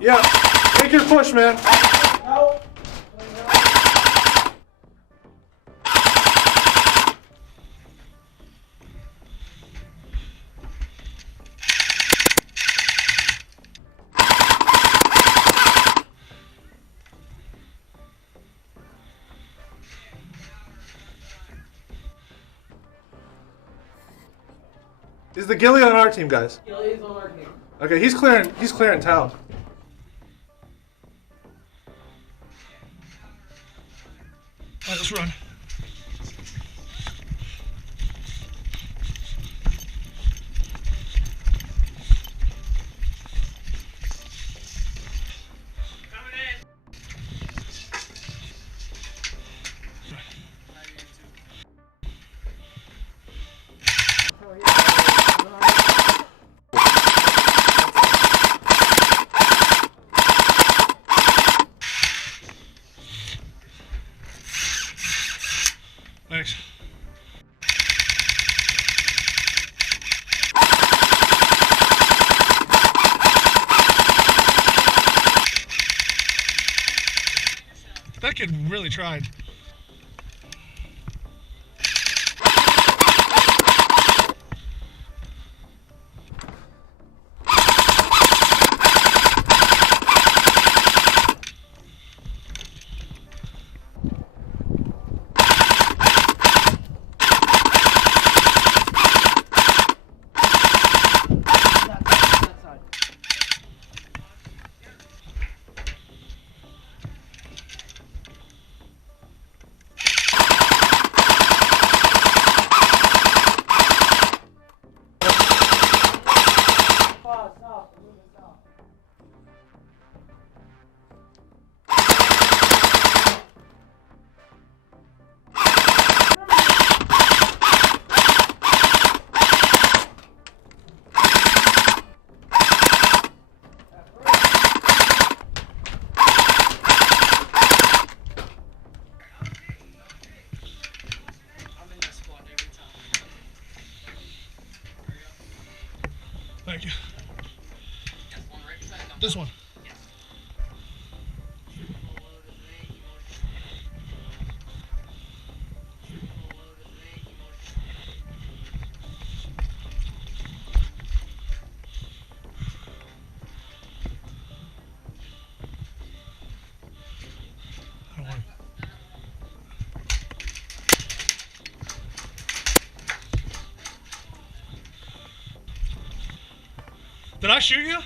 Yeah, make your push, man. No. Is the ghillie on our team, guys? Gilly is on our team. Okay, he's clearing town. All right, let's run. Thanks. That kid really tried. Thank you. This one. I don't want it. Did I shoot you?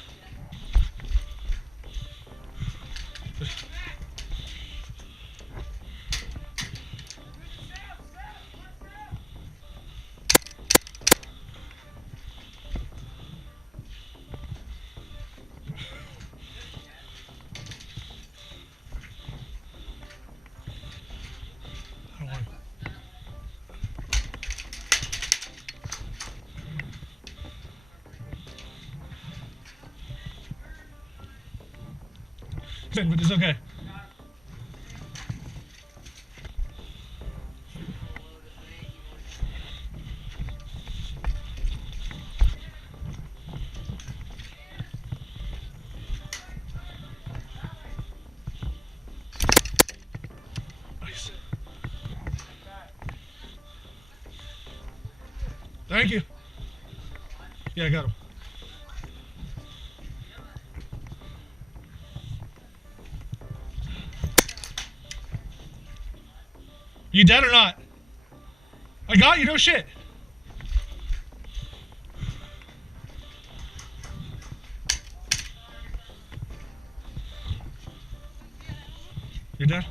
I don't want it. Good, but it's okay. Nice. Thank you. Yeah, I got him. You dead or not? I got you, no shit. You're dead?